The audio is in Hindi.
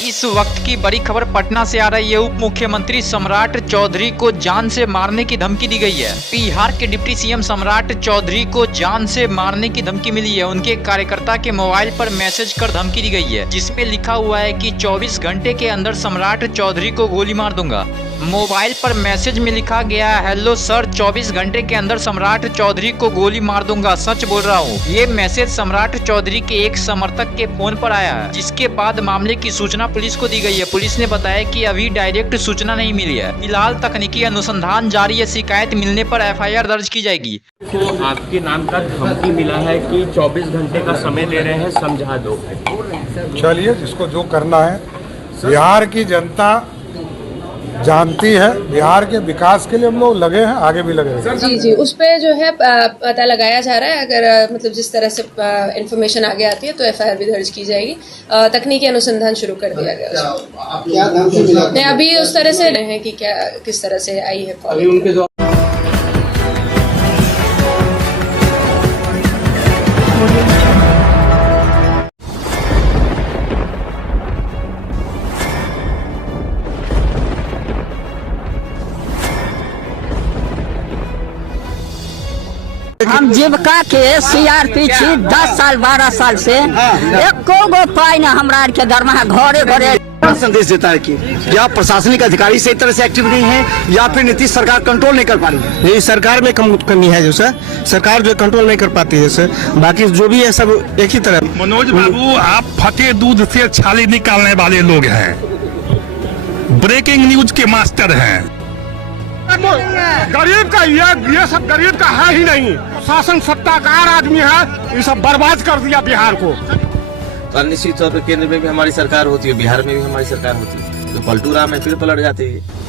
इस वक्त की बड़ी खबर पटना से आ रही है। उप मुख्यमंत्री सम्राट चौधरी को जान से मारने की धमकी दी गई है। बिहार के डिप्टी सीएम सम्राट चौधरी को जान से मारने की धमकी मिली है। उनके कार्यकर्ता के मोबाइल पर मैसेज कर धमकी दी गई है, जिसमें लिखा हुआ है कि 24 घंटे के अंदर सम्राट चौधरी को गोली मार दूंगा। मोबाइल पर मैसेज में लिखा गया, हेलो सर, 24 घंटे के अंदर सम्राट चौधरी को गोली मार दूंगा, सच बोल रहा हूँ। ये मैसेज सम्राट चौधरी के एक समर्थक के फोन पर आया है, जिसके बाद मामले की सूचना पुलिस को दी गई है। पुलिस ने बताया कि अभी डायरेक्ट सूचना नहीं मिली है, फिलहाल तकनीकी अनुसंधान जारी है। शिकायत मिलने पर एफआईआर दर्ज की जाएगी। तो आपके नाम का धमकी मिला है कि 24 घंटे का समय ले रहे हैं, समझा दो। चलिए, जिसको जो करना है, बिहार की जनता जानती है। बिहार के विकास के लिए हम लोग लगे हैं, आगे भी लगे हैं। जी, उस पे जो है पता लगाया जा रहा है। अगर मतलब जिस तरह से इन्फॉर्मेशन आगे आती है तो एफआईआर भी दर्ज की जाएगी। तकनीकी अनुसंधान शुरू कर दिया गया है। नहीं, अभी उस तरह से नहीं है कि क्या किस तरह से आई है कॉल। हम जीविका के सीआरपी छी 10 साल 12 साल से एको गो पाई न हमरा के दरमाहा घरे घरे संदेश देता है कि या प्रशासनिक अधिकारी सही तरह से एक्टिव नहीं है या फिर नीतीश सरकार कंट्रोल नहीं कर पा रही है। ये सरकार में कमी है जो सर, सरकार जो कंट्रोल नहीं कर पाती है सर। बाकी जो भी है सब एक ही तरह। मनोज बाबू, आप फटे दूध से छाली निकालने वाले लोग हैं, ब्रेकिंग न्यूज के मास्टर हैं। गरीब का ये सब गरीब का है ही नहीं। शासन सत्ताकार आदमी है, ये सब बर्बाद कर दिया बिहार को। तो निश्चित तौर पर केंद्र में भी हमारी सरकार होती है, बिहार में भी हमारी सरकार होती है, तो पलटू राम है फिर पलट जाते हैं।